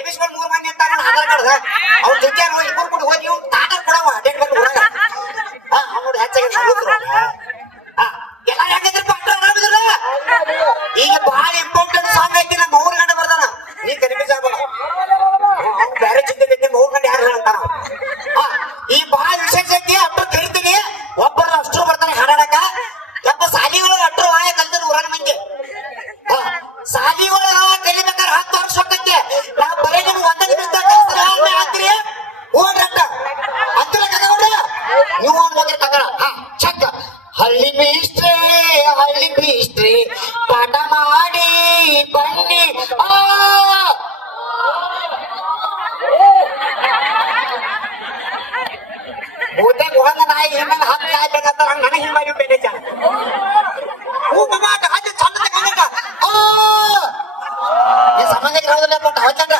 ಎಬಿಸ್ಕೊಂಡು 3 ಮಂದಿ ಅಂತ ಆಧಾರ್ ಕಾರ್ಡ್ ಅವ್ರ ಜೊತೆ ಇಬ್ಬರು ಕೂಡ ಹೋಗಿ ಇವ್ನು ತಾಟಾರ್ ಕೊಡವ ಡೇಟ್ ಬಂದು ಕೊಡಗ ಅವ್ರು ಹೆಚ್ಚಾಗಿ ಎಲ್ಲ ಯಾಕಂದ್ರೆ ಪಾಟ್ರ ಆರಾಮಿದ್ರಲ್ಲ ಈಗ ಬಹಳ ಇಂಪಾರ್ಟೆಂಟ್ ಸಾಂಗ್ ಐತಿ ನಮ್ಮ 3 ಗಂಟೆ ಬರ್ದಾನ ನೀ ಕನಿಪಿಸ ಬೇರೆ ಚಿಂತೆ 3 ಗಂಟೆ ಯಾರು ಹೇಳ್ತಾನ ಈ ಬಹಳ ವಿಶೇಷ ಐತಿ ಅಷ್ಟು ಕರಿತೀನಿ ಒಬ್ಬರ ಅಷ್ಟು ಬರ್ತಾನೆ ಹಾಡಾಡಕ ಯಪ್ಪ ಸಾಲಿಗಳು ಅಷ್ಟು ಆಯ ಕಲ್ತರು ಊರಾನ ಮಂದಿ ಸಾಲಿಗಳು ಕಲಿಬೇಕಾದ್ರೆ 10 ವರ್ಷ ಹೋಗ್ತೈತೆ ನಾವು ಬರೀ ನಿಮ್ಗೆ 1 ನಿಮಿಷದಾಗ ಹಾಕ್ತೀರಿ ಹೋಗ್ರಟ್ಟ ಅಂತಿಲ್ಲ ಕಗೌಡ ನೀವು ಹೋಗ್ರಿ ಕಗಡ ಚಕ್ಕ ಹಳ್ಳಿ ಬೀಸ್ಟ್ರಿ ಪಾಠ ಮಾಡಿ ಬನ್ನಿ ಬಹುತೇಕ ಹೋಗಂಗ ನಾಯಿ ಹಿಂಗ ಹತ್ತು ನಾಯಿ ಬೇಕಾಗ್ತಾರ ನನಗೆ ಹಿಂಗ್ ಮಾಡಿ ಬೇರೆ ಜನ ಹೂ ಮಮ್ಮ ಅದು ಚಂದ ತಗೊಂಡ ಈ ಸಂಬಂಧಕ್ಕೆ ರಾವದಲ್ಲ ಪಟ್ಟ ಅವಚಂದ್ರ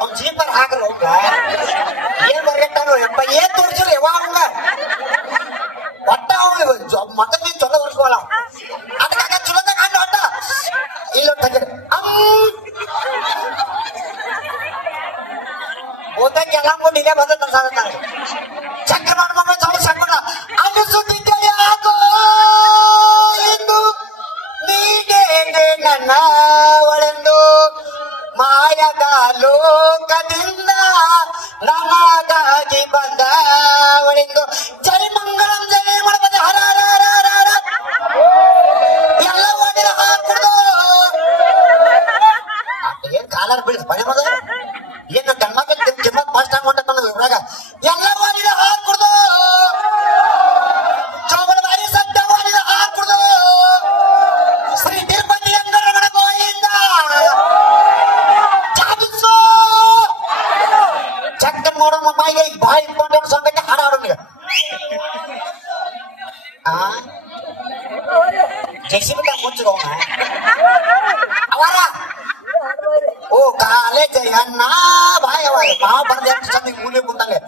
ಅವ್ನ ಜೀಪರ್ ಹಾಕಲ್ಲ ಹೋಗ ಏನ್ ಬರ್ಗಟ್ಟಾನು ಯಪ್ಪ ಏನ್ ತೋರಿಸಿಲ್ಲ ಯಾವಾಗ ಒಟ್ಟ ಅವ್ನು ಮತ್ತ ನೀನ್ ಚಲೋ ತೋರಿಸ್ಕೊಳ ಅದಕ್ಕಾಗ ಚಲೋದಾಗ ಹಾಡು ಒಟ್ಟ ಇಲ್ಲ ಓದಕ್ಕೆ ಎಲ್ಲ ನೀನೇ ಬಂದ ಚಕ್ರ ಮಾಡ್ಕೊಂಡು ಚಲೋ ಸಣ್ಣ ಅನಿಸುತ್ತಿದ್ದ ಯಾಕೋ ಎಂದು ನೀನೇ ನನ್ನ ಒಳೆಂದು ಮಾಯದ ಲೋಕದಿಂದ ನಮಗಾಗಿ ಬಂದ ಒಳೆಂದು ಜೈ ಮಂಗಳಂ ಜೈ ಮಾಡಬದ ಹರ ಹರ ಹರ ಹರ ಎಲ್ಲ ಓದಿರ ಹಾಕ್ಬಿಡ್ದು ಏನ್ ಕಾಲರ್ ಬೀಳಿಸ್ ಬಳಿ ಮಗ ಏನು ಗಂಡ್ಮಕ್ಳು ಕಿಮ್ಮತ್ ಫಸ್ಟ್ ಟೈಮ್ ಹೊಂಟ ಇವ್ರಾಗ ಎಲ್ಲ ಓದಿರ ಹಾಕ್ಬಿಡ್ದು ಚೌಬಳ ಬಾರಿ ಸತ್ಯ ಓದಿರ ಹಾಕ್ಬಿಡ್ದು ಶ್ರೀ ತಿರುಪತಿ ಅಂಗರಮಣ ಗೋವಿಂದ ಚಕ್ಕ ನೋಡೋ ಮಮ್ಮಾಯಿಗೆ ಈಗ ಭಾಳ ಇಂಪಾರ್ಟೆಂಟ್ ಸಾಂಗ್ ಐತೆ ಹಾಡು ಹಾಡು ನೀವು ಜೆಸಿಬಿಟ ಮುಚ್ಚು ಅವರ ಓ ಕಾಲೇಜ್ ಅಣ್ಣ ಬಾಯ್ ಅವ ಮಾವ ಬರ್ದೆ ಚಂದ ಮೂಲೆ ಕುಂತಂಗೆ